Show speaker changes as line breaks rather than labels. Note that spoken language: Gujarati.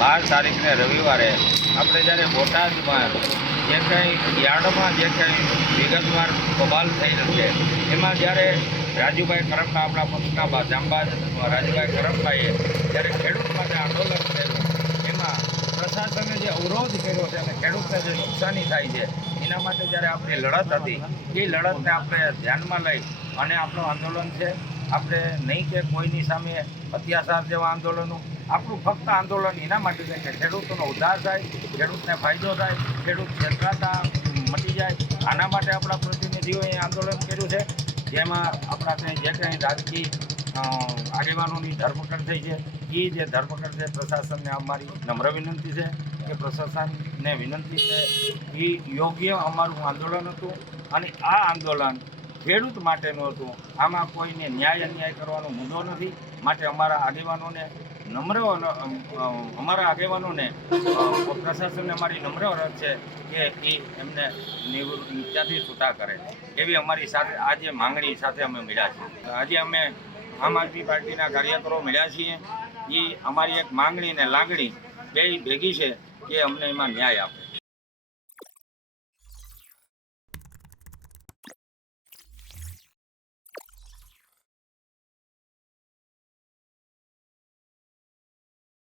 બાર તારીખને રવિવારે આપણે જ્યારે બોટાદમાં જે કંઈ યાર્ડમાં જે કંઈ વિગતવાર કબાલ થયેલ છે, એમાં જ્યારે રાજુભાઈ કરપના આપણા પક્ષના જામબાદ રાજુભાઈ કરમભાઈએ જ્યારે ખેડૂત માટે આંદોલન કર્યું, એમાં પ્રશાસને જે અવરોધ કર્યો છે અને ખેડૂતને જે નુકસાની થાય છે, એના માટે જ્યારે આપણી લડત હતી, એ લડતને આપણે ધ્યાનમાં લઈ અને આપણું આંદોલન છે આપણે નહીં કે કોઈની સામે અત્યાચાર જેવા આંદોલનો. આપણું ફક્ત આંદોલન એના માટે છે કે ખેડૂતોનો ઉદ્ધાર થાય, ખેડૂતને ફાયદો થાય, ખેડૂત છેતરાતા, મટી જાય. આના માટે આપણા પ્રતિનિધિઓએ આંદોલન કર્યું છે. જેમાં આપણા કંઈ જે કંઈ રાજકીય આગેવાનોની ધરપકડ થઈ છે એ જે ધરપકડ છે, પ્રશાસનને અમારી નમ્ર વિનંતી છે કે પ્રશાસનને વિનંતી છે એ યોગ્ય અમારું આંદોલન હતું. અને આ આંદોલન ખેડૂત માટેનું હતું. આમાં કોઈને ન્યાય અન્યાય કરવાનો મુદ્દો નથી. માટે અમારા આગેવાનોને નમ્ર અમારા આગેવાનોને પ્રશાસનને અમારી નમ્ર અરજ છે કે એ એમને ત્યાંથી છૂટા કરે. એવી અમારી સાથે, આજે માંગણી સાથે અમે મળ્યા છીએ. આજે અમે આમ આદમી પાર્ટીના કાર્યકરો મળ્યા છીએ. એ અમારી એક માંગણી ને લાગણી બે ભેગી છે કે અમને એમાં ન્યાય આપે.